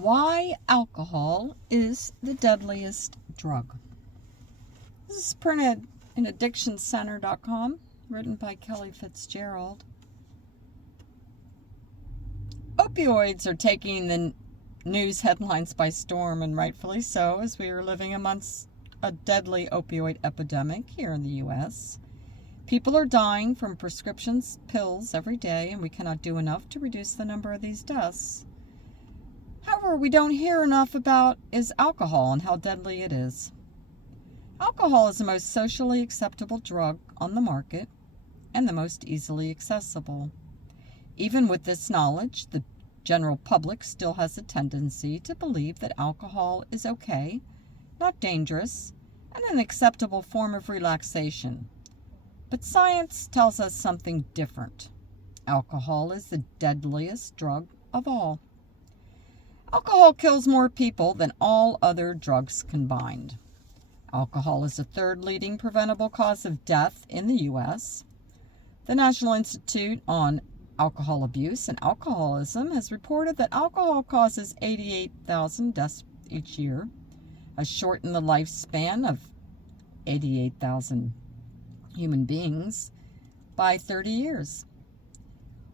Why alcohol is the deadliest drug. This is printed in addictioncenter.com, written by Kelly Fitzgerald. Opioids are taking the news headlines by storm, and rightfully so, as we are living amongst a deadly opioid epidemic here in the U.S. People are dying from prescription pills every day, and we cannot do enough to reduce the number of these deaths. However, we don't hear enough about is alcohol and how deadly it is. Alcohol is the most socially acceptable drug on the market and the most easily accessible. Even with this knowledge, the general public still has a tendency to believe that alcohol is okay, not dangerous, and an acceptable form of relaxation. But science tells us something different. Alcohol is the deadliest drug of all. Alcohol kills more people than all other drugs combined. Alcohol is the third leading preventable cause of death in the U.S. The National Institute on Alcohol Abuse and Alcoholism has reported that alcohol causes 88,000 deaths each year, has shortened the lifespan of 88,000 human beings by 30 years.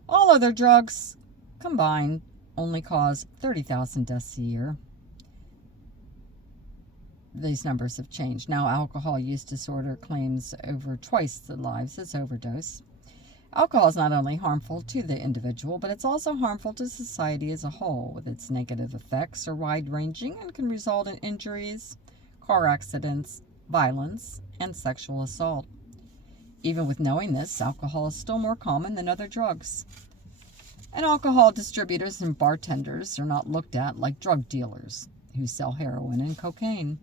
All other drugs combined only cause 30,000 deaths a year. These numbers have changed. Now, alcohol use disorder claims over twice the lives as overdose. Alcohol is not only harmful to the individual, but it's also harmful to society as a whole, with its negative effects are wide-ranging and can result in injuries, car accidents, violence, and sexual assault. Even with knowing this, alcohol is still more common than other drugs. And alcohol distributors and bartenders are not looked at like drug dealers who sell heroin and cocaine.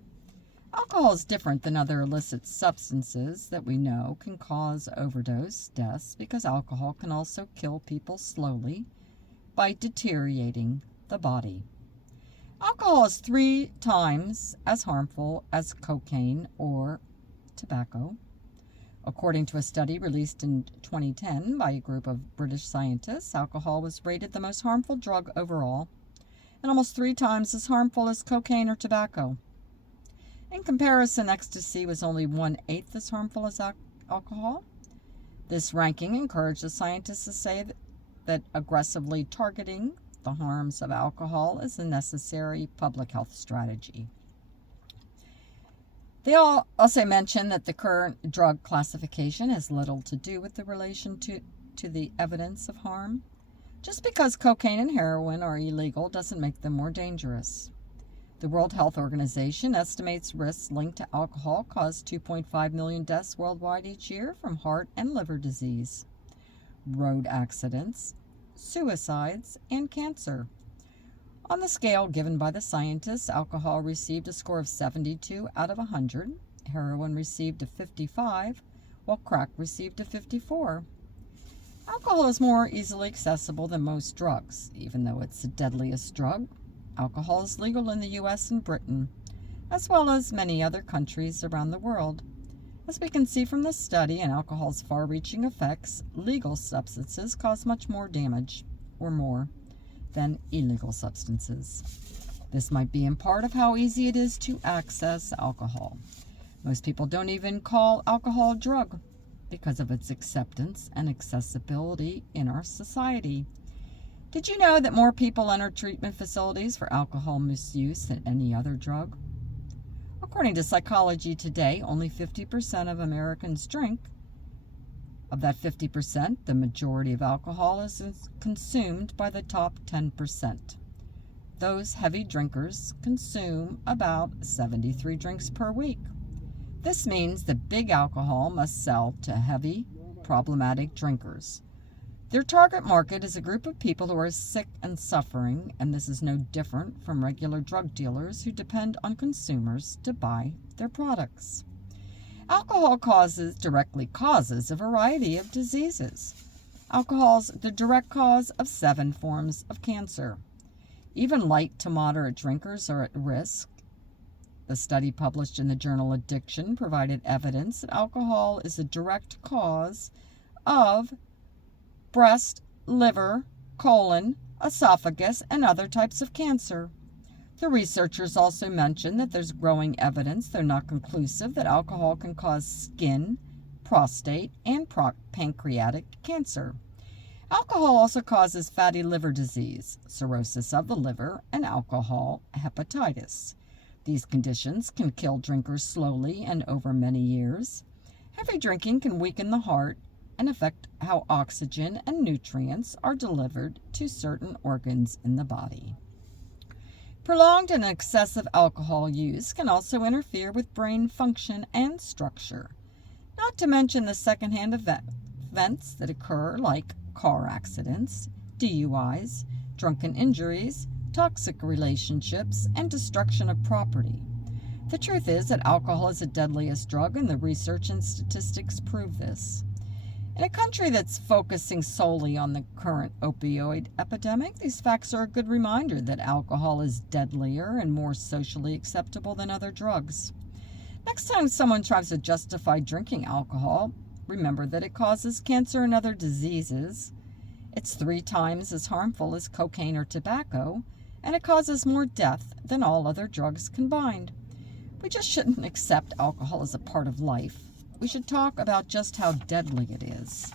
Alcohol is different than other illicit substances that we know can cause overdose deaths because alcohol can also kill people slowly by deteriorating the body. Alcohol is 3 times as harmful as cocaine or tobacco. According to a study released in 2010 by a group of British scientists, alcohol was rated the most harmful drug overall, and almost 3 times as harmful as cocaine or tobacco. In comparison, ecstasy was only 1/8 as harmful as alcohol. This ranking encouraged the scientists to say that aggressively targeting the harms of alcohol is a necessary public health strategy. They also mention that the current drug classification has little to do with the relation to the evidence of harm. Just because cocaine and heroin are illegal doesn't make them more dangerous. The World Health Organization estimates risks linked to alcohol cause 2.5 million deaths worldwide each year from heart and liver disease, road accidents, suicides, and cancer. On the scale given by the scientists, alcohol received a score of 72 out of 100, heroin received a 55, while crack received a 54. Alcohol is more easily accessible than most drugs. Even though it's the deadliest drug, alcohol is legal in the U.S. and Britain, as well as many other countries around the world. As we can see from this study and alcohol's far-reaching effects, legal substances cause much more damage, or more, than illegal substances. This might be in part of how easy it is to access alcohol. Most people don't even call alcohol a drug because of its acceptance and accessibility in our society. Did you know that more people enter treatment facilities for alcohol misuse than any other drug? According to Psychology Today, only 50% of Americans drink. Of that 50%, the majority of alcohol is consumed by the top 10%. Those heavy drinkers consume about 73 drinks per week. This means that big alcohol must sell to heavy, problematic drinkers. Their target market is a group of people who are sick and suffering, and this is no different from regular drug dealers who depend on consumers to buy their products. Alcohol directly causes a variety of diseases. Alcohol is the direct cause of 7 forms of cancer. Even light to moderate drinkers are at risk. The study published in the journal Addiction provided evidence that alcohol is a direct cause of breast, liver, colon, esophagus, and other types of cancer. The researchers also mention that there's growing evidence, though not conclusive, that alcohol can cause skin, prostate, and pancreatic cancer. Alcohol also causes fatty liver disease, cirrhosis of the liver, and alcohol hepatitis. These conditions can kill drinkers slowly and over many years. Heavy drinking can weaken the heart and affect how oxygen and nutrients are delivered to certain organs in the body. Prolonged and excessive alcohol use can also interfere with brain function and structure, not to mention the secondhand events that occur like car accidents, DUIs, drunken injuries, toxic relationships, and destruction of property. The truth is that alcohol is the deadliest drug, and the research and statistics prove this. In a country that's focusing solely on the current opioid epidemic, these facts are a good reminder that alcohol is deadlier and more socially acceptable than other drugs. Next time someone tries to justify drinking alcohol, remember that it causes cancer and other diseases. It's 3 times as harmful as cocaine or tobacco, and it causes more death than all other drugs combined. We just shouldn't accept alcohol as a part of life. We should talk about just how deadly it is.